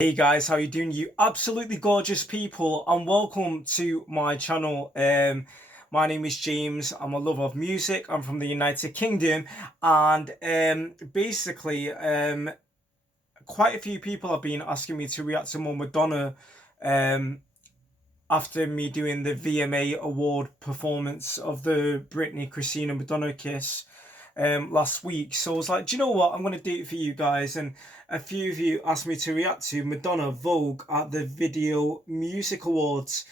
Hey guys, how you doing? You absolutely gorgeous people, and welcome to my channel. My name is James. I'm a lover of music. I'm from the United Kingdom, and basically, quite a few people have been asking me to react to more Madonna. Um, After me doing the VMA award performance of the Britney, Christina, Madonna kiss last week. So I was like, do you know what? I'm going to do it for you guys. And a few of you asked me to react to Madonna Vogue at the Video Music Awards,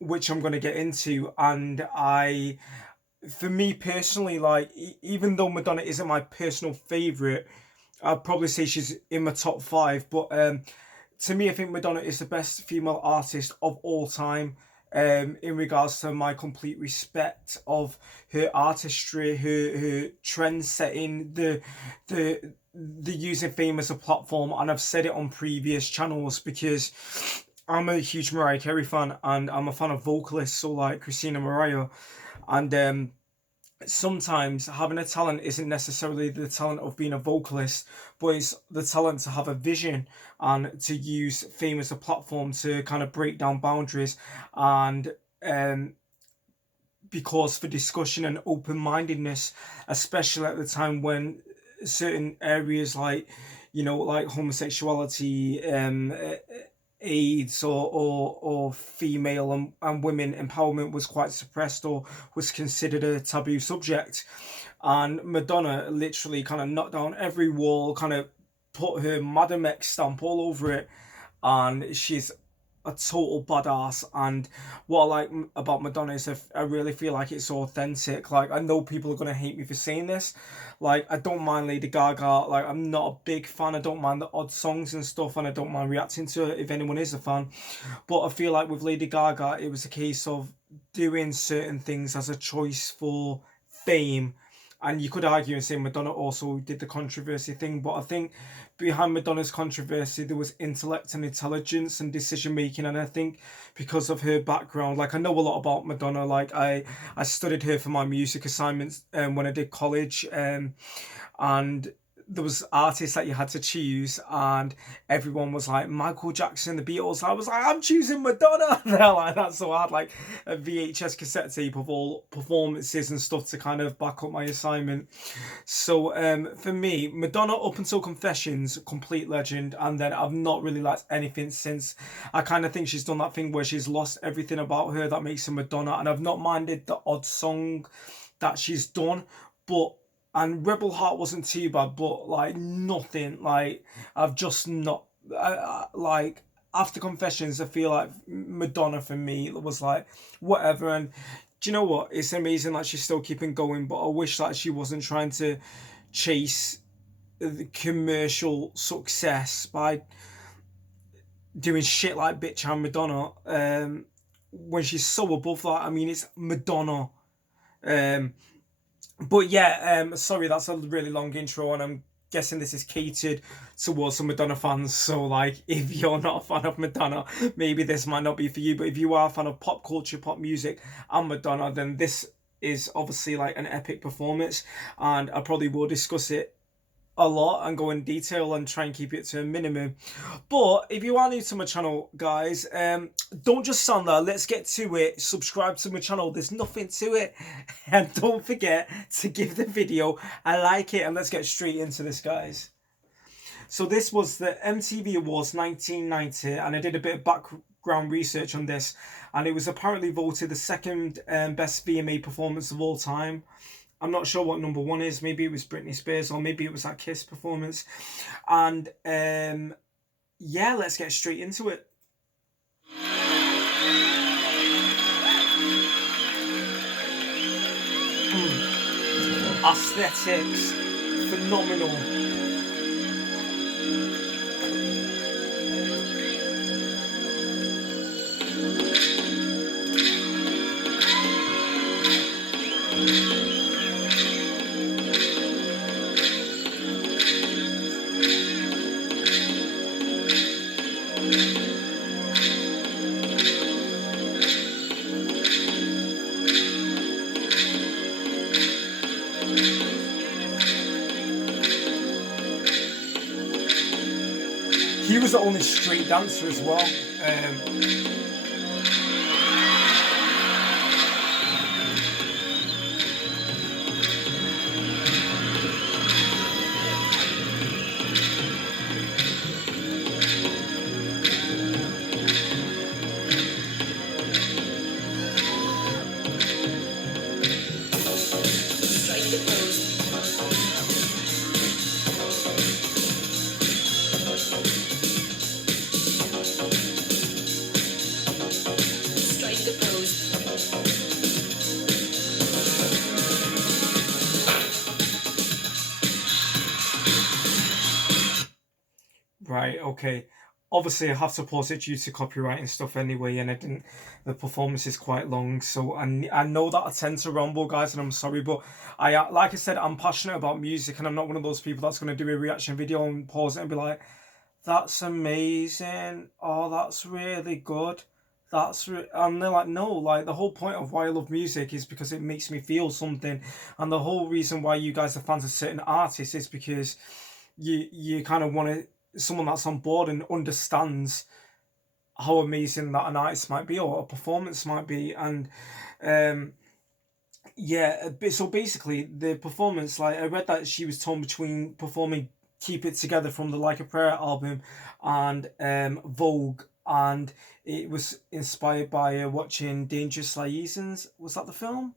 which I'm going to get into. And for me personally, like, even though Madonna isn't my personal favorite, I'd probably say she's in my top five. But to me, I think Madonna is the best female artist of all time. In regards to my complete respect of her artistry, her trend setting, the using fame as a platform, and I've said it on previous channels because I'm a huge Mariah Carey fan and I'm a fan of vocalists, so like Christina Mariah, and sometimes having a talent isn't necessarily the talent of being a vocalist, but it's the talent to have a vision and to use fame as a platform to kind of break down boundaries and because for discussion and open-mindedness, especially at the time when certain areas like, like homosexuality, AIDS, or female and women empowerment was quite suppressed or was considered a taboo subject. And Madonna literally kind of knocked down every wall, kind of put her Madam X stamp all over it, and she's a total badass. And what I like about Madonna is I really feel like it's authentic. Like, I know people are gonna hate me for saying this. Like, I don't mind Lady Gaga. Like, I'm not a big fan. I don't mind the odd songs and stuff, and I don't mind reacting to it if anyone is a fan. But I feel like with Lady Gaga, it was a case of doing certain things as a choice for fame. And you could argue and say Madonna also did the controversy thing, but I think behind Madonna's controversy there was intellect and intelligence and decision making. And I think because of her background, like, I know a lot about Madonna. Like, I studied her for my music assignments when I did college, and there was artists that you had to choose, and everyone was like Michael Jackson, the Beatles. I was like, I'm choosing Madonna. And they're like, that's so I had like a VHS cassette tape of all performances and stuff to kind of back up my assignment. So for me, Madonna up until Confessions, complete legend, and then I've not really liked anything since. I kind of think she's done that thing where she's lost everything about her that makes her Madonna, and I've not minded the odd song that she's done, but and Rebel Heart wasn't too bad, but like nothing. Like, I've just not like after Confessions. I feel like Madonna for me was like whatever. And do you know what? It's amazing that she's still keeping going, but I wish that she wasn't trying to chase the commercial success by doing shit like Bitch and Madonna. When she's so above that. I mean, it's Madonna. But yeah, sorry, that's a really long intro, and I'm guessing this is catered towards some Madonna fans. So, like, if you're not a fan of Madonna, maybe this might not be for you. But if you are a fan of pop culture, pop music, and Madonna, then this is obviously like an epic performance, and I probably will discuss it a lot and go in detail and try and keep it to a minimum. But if you are new to my channel, guys, don't just stand there. Let's get to it. Subscribe to my channel. There's nothing to it. And don't forget to give the video a like it. And let's get straight into this, guys. So this was the MTV Awards 1990, and I did a bit of background research on this, and it was apparently voted the second best VMA performance of all time. I'm not sure what number one is. Maybe it was Britney Spears, or maybe it was that Kiss performance. And yeah, let's get straight into it. Aesthetics, phenomenal. He was the only straight dancer as well. Right, okay. Obviously, I have to pause it due to copyright and stuff anyway, and I didn't. The performance is quite long, so I know that I tend to rumble, guys, and I'm sorry, but like I said, I'm passionate about music, and I'm not one of those people that's going to do a reaction video and pause it and be like, "That's amazing! Oh, that's really good." And they're like, no, like the whole point of why I love music is because it makes me feel something, and the whole reason why you guys are fans of certain artists is because you kind of want to someone that's on board and understands how amazing that an artist might be or a performance might be. And yeah, so basically the performance, like I read that she was torn between performing Keep It Together from the Like a Prayer album and Vogue, and it was inspired by watching Dangerous Liaisons. Was that the film?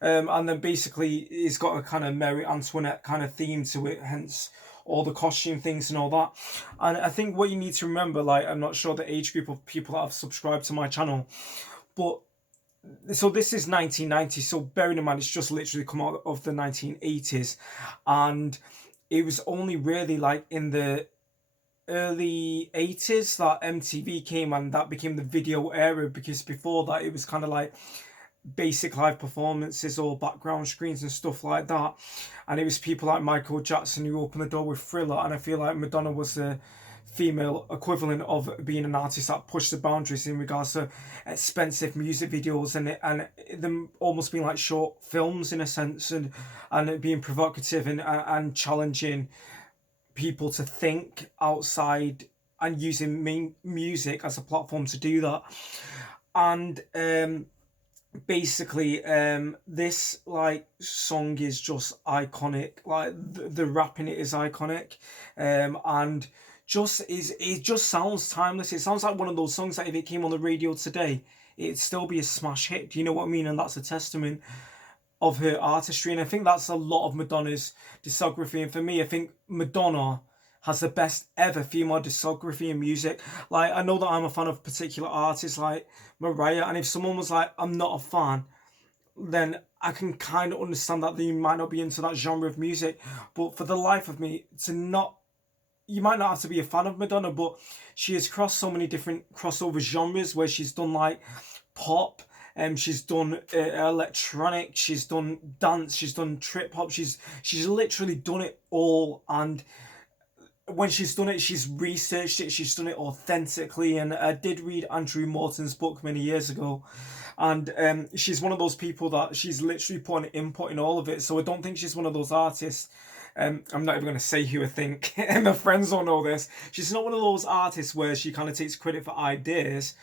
And then basically it's got a kind of Mary Antoinette kind of theme to it, hence all the costume things and all that. And I think what you need to remember, like, I'm not sure the age group of people that have subscribed to my channel, but so this is 1990, so bearing in mind it's just literally come out of the 1980s, and it was only really like in the early 80s that MTV came and that became the video era, because before that it was kind of like basic live performances or background screens and stuff like that, and it was people like Michael Jackson who opened the door with Thriller, and I feel like Madonna was the female equivalent of being an artist that pushed the boundaries in regards to expensive music videos and them almost being like short films in a sense, and it being provocative and challenging people to think outside and using music as a platform to do that. And basically this like song is just iconic, like the rap in it is iconic, and it just sounds timeless. It sounds like one of those songs that if it came on the radio today it'd still be a smash hit. Do you know what I mean? And that's a testament of her artistry, and I think that's a lot of Madonna's discography. And for me, I think Madonna has the best ever female discography in music. Like, I know that I'm a fan of particular artists like Mariah, and if someone was like, I'm not a fan, then I can kind of understand that you might not be into that genre of music. But for the life of me, you might not have to be a fan of Madonna, but she has crossed so many different crossover genres where she's done like pop, she's done electronic, she's done dance, she's done trip hop, she's literally done it all. And when she's done it, she's researched it, she's done it authentically. And I did read Andrew Morton's book many years ago, and she's one of those people that she's literally put an input in all of it. So I don't think she's one of those artists, I'm not even going to say who I think, and my friends don't know this, she's not one of those artists where she kind of takes credit for ideas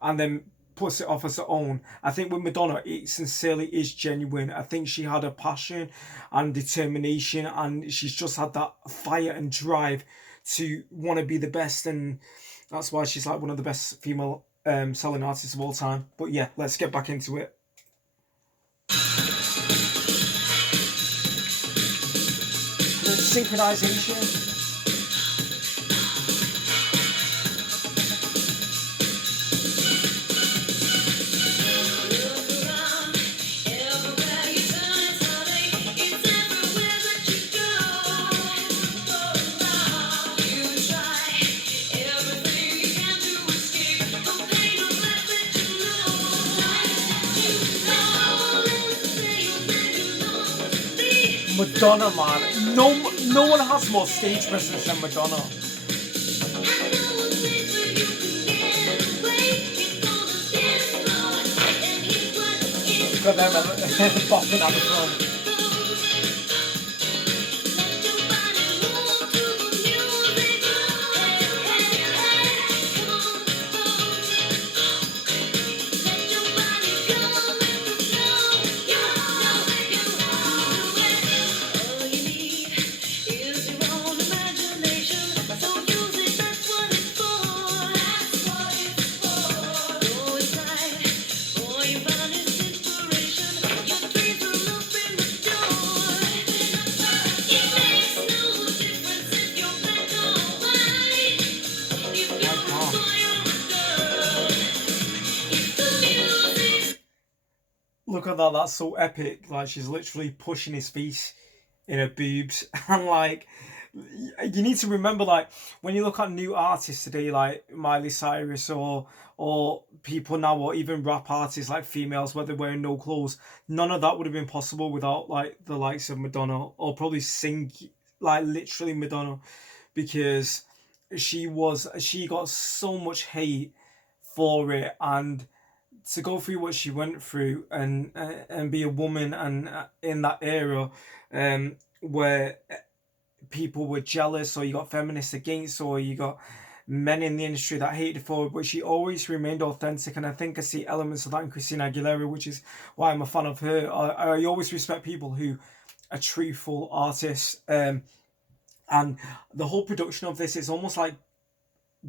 and then puts it off as her own. I think with Madonna, it sincerely is genuine. I think she had a passion and determination, and she's just had that fire and drive to want to be the best, and that's why she's like one of the best female selling artists of all time. But yeah, let's get back into it. Synchronization. Madonna, man. No one has more stage presence than Madonna. Got them bopping at the front. look at that, that's so epic. Like, she's literally pushing his face in her boobs. And like, you need to remember, like, when you look at new artists today, like Miley Cyrus or people now, or even rap artists like females where they're wearing no clothes, none of that would have been possible without like the likes of Madonna, or probably sing like literally Madonna, because she got so much hate for it. And to go through what she went through, and be a woman, and in that era, where people were jealous, or you got feminists against, or you got men in the industry that hated for her, but she always remained authentic. And I think I see elements of that in Christina Aguilera, which is why I'm a fan of her. I always respect people who are truthful artists. And the whole production of this is almost like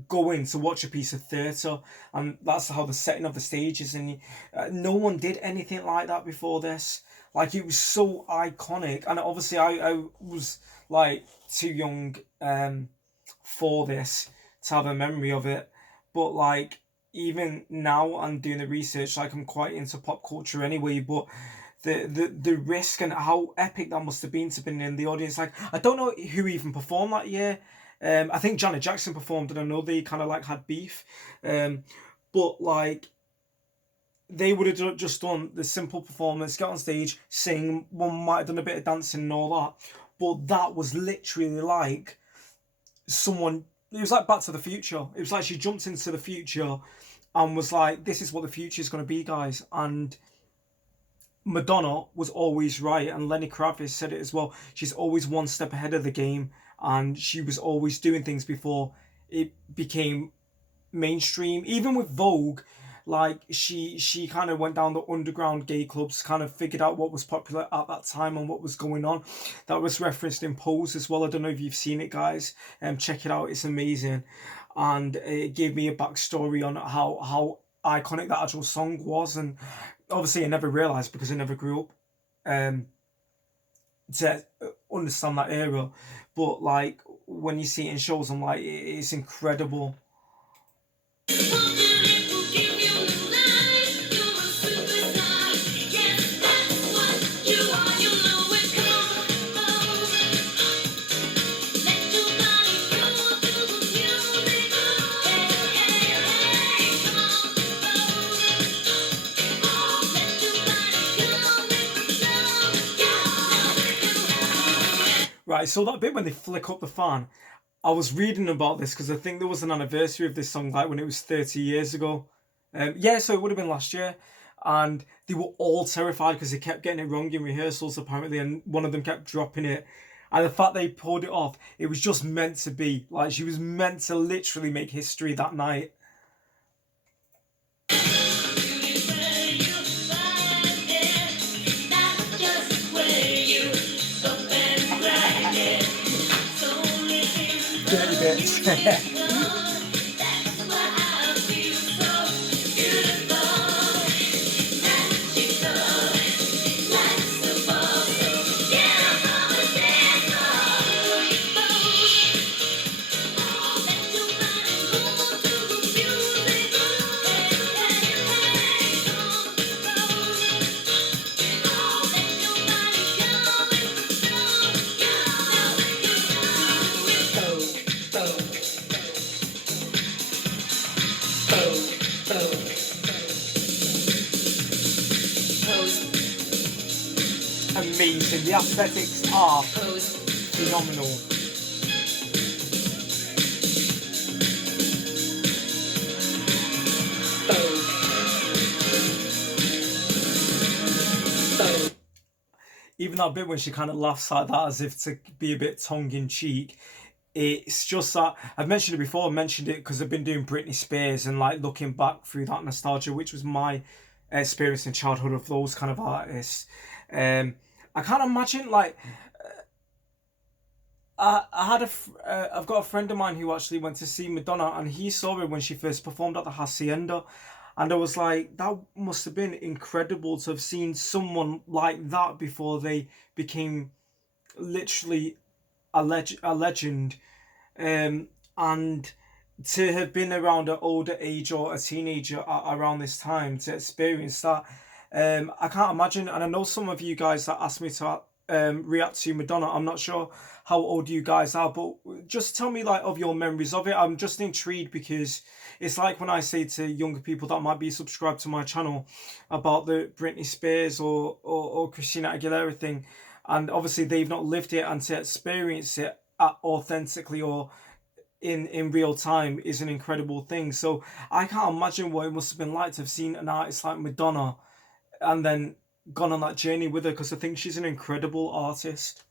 going to watch a piece of theatre, and that's how the setting of the stage is. And no one did anything like that before this. Like, it was so iconic. And obviously I was like too young for this to have a memory of it, but like, even now I'm doing the research, like, I'm quite into pop culture anyway, but the risk and how epic that must have been to be in the audience. Like, I don't know who even performed that year. I think Janet Jackson performed, and I know they kind of like had beef. But like, they would have just done the simple performance, get on stage, sing. One might have done a bit of dancing and all that, but that was literally like someone. It was like Back to the Future. It was like she jumped into the future and was like, "This is what the future is going to be, guys." And Madonna was always right, and Lenny Kravitz said it as well. She's always one step ahead of the game, and she was always doing things before it became mainstream. Even with Vogue, like, she kind of went down the underground gay clubs, kind of figured out what was popular at that time and what was going on. That was referenced in Pose as well. I don't know if you've seen it, guys. Check it out, it's amazing. And it gave me a backstory on how iconic that actual song was. And obviously I never realised, because I never grew up to understand that era. But like, when you see it in shows, I'm like, it's incredible. Right, so that bit when they flick up the fan, I was reading about this because I think there was an anniversary of this song, like when it was 30 years ago. Yeah, so it would have been last year. And they were all terrified because they kept getting it wrong in rehearsals, apparently, and one of them kept dropping it. And the fact they pulled it off, it was just meant to be. Like, she was meant to literally make history that night. Dirty bits. Amazing. The aesthetics are phenomenal. Even that bit when she kind of laughs like that as if to be a bit tongue-in-cheek, it's just that, I've mentioned it before, I mentioned it because I've been doing Britney Spears and like looking back through that nostalgia, which was my experience in childhood of those kind of artists. I can't imagine, like, I've got a friend of mine who actually went to see Madonna, and he saw her when she first performed at the Hacienda, and I was like, that must have been incredible to have seen someone like that before they became literally a legend, and to have been around an older age or a teenager around this time to experience that. I can't imagine, and I know some of you guys that asked me to react to Madonna. I'm not sure how old you guys are, but just tell me like of your memories of it. I'm just intrigued because it's like when I say to younger people that might be subscribed to my channel about the Britney Spears or Christina Aguilera thing, and obviously they've not lived it, and to experience it authentically or in real time is an incredible thing. So I can't imagine what it must have been like to have seen an artist like Madonna and then gone on that journey with her, because I think she's an incredible artist.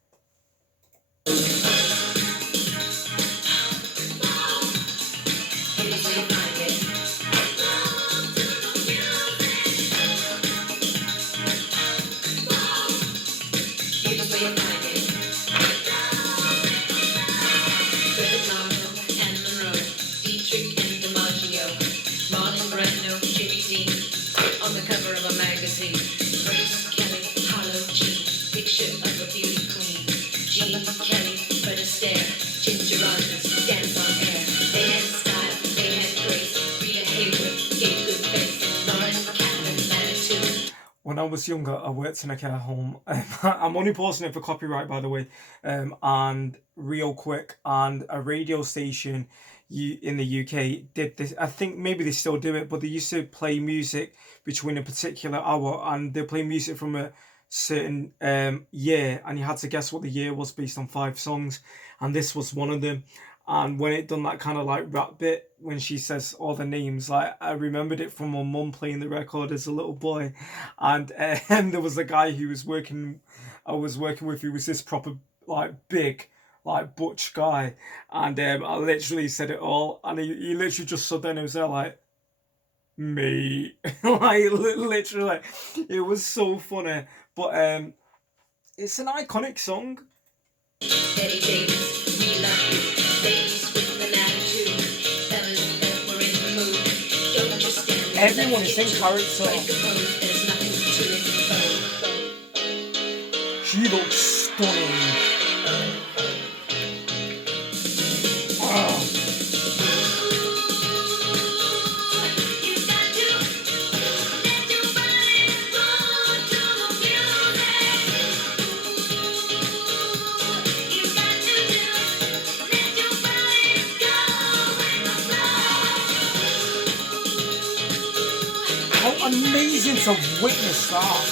When I was younger, I worked in a care home. I'm only pausing it for copyright, by the way. And real quick, and a radio station in the UK did this. I think maybe they still do it, but they used to play music between a particular hour, and they play music from a certain year, and you had to guess what the year was based on 5 songs, and this was one of them. And when it done that kind of like rap bit, when she says all the names, like I remembered it from my mum playing the record as a little boy, and there was a guy who was working, I was working with, who was this proper like big, like butch guy, and I literally said it all, and he literally just stood there and he was there like, me, like literally, it was so funny, but it's an iconic song. Betty Davis, we love you. Ladies with an attitude, fellas that were in the mood. Don't just stand there. Everyone is in character. She looks stunning. Oh. How amazing to witness that.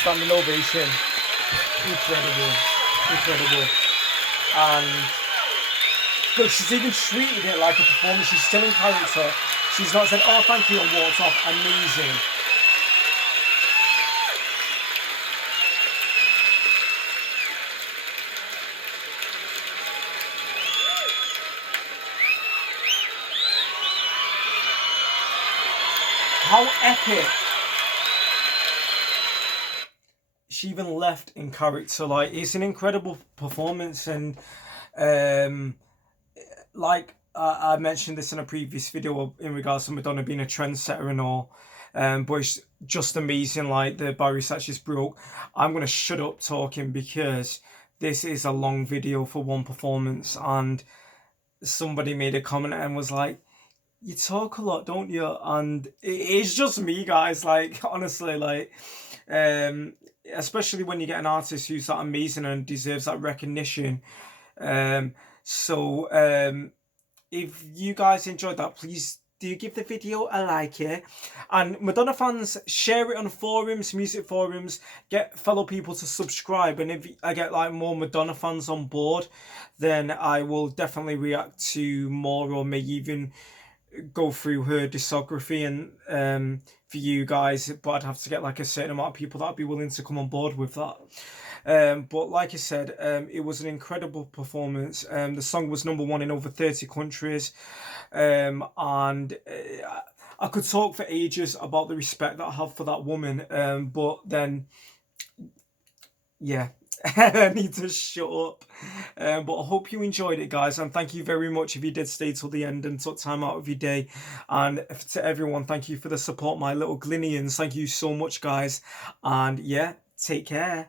Standing ovation. Incredible. Incredible. And look, she's even treated it like a performance. She's still in character. She's not said, oh, thank you, and walked off. Amazing. How epic. She even left in character. Like, it's an incredible performance, and like I mentioned this in a previous video in regards to Madonna being a trendsetter and all, but it's just amazing, like the barriers that she's broke. I'm gonna shut up talking because this is a long video for one performance, and somebody made a comment and was like, you talk a lot, don't you? And it's just me, guys, like honestly, like especially when you get an artist who's that amazing and deserves that recognition. So if you guys enjoyed that, please do give the video a like here. And Madonna fans, share it on forums, music forums, get fellow people to subscribe. And if I get like more Madonna fans on board, then I will definitely react to more, or maybe even go through her discography and for you guys, but I'd have to get like a certain amount of people that'd be willing to come on board with that. But like I said, it was an incredible performance. The song was #1 in over 30 countries, and I could talk for ages about the respect that I have for that woman, but then yeah, I need to shut up. But I hope you enjoyed it, guys, and thank you very much if you did stay till the end and took time out of your day. And to everyone, thank you for the support, my little Glynnians. Thank you so much, guys, and yeah, take care.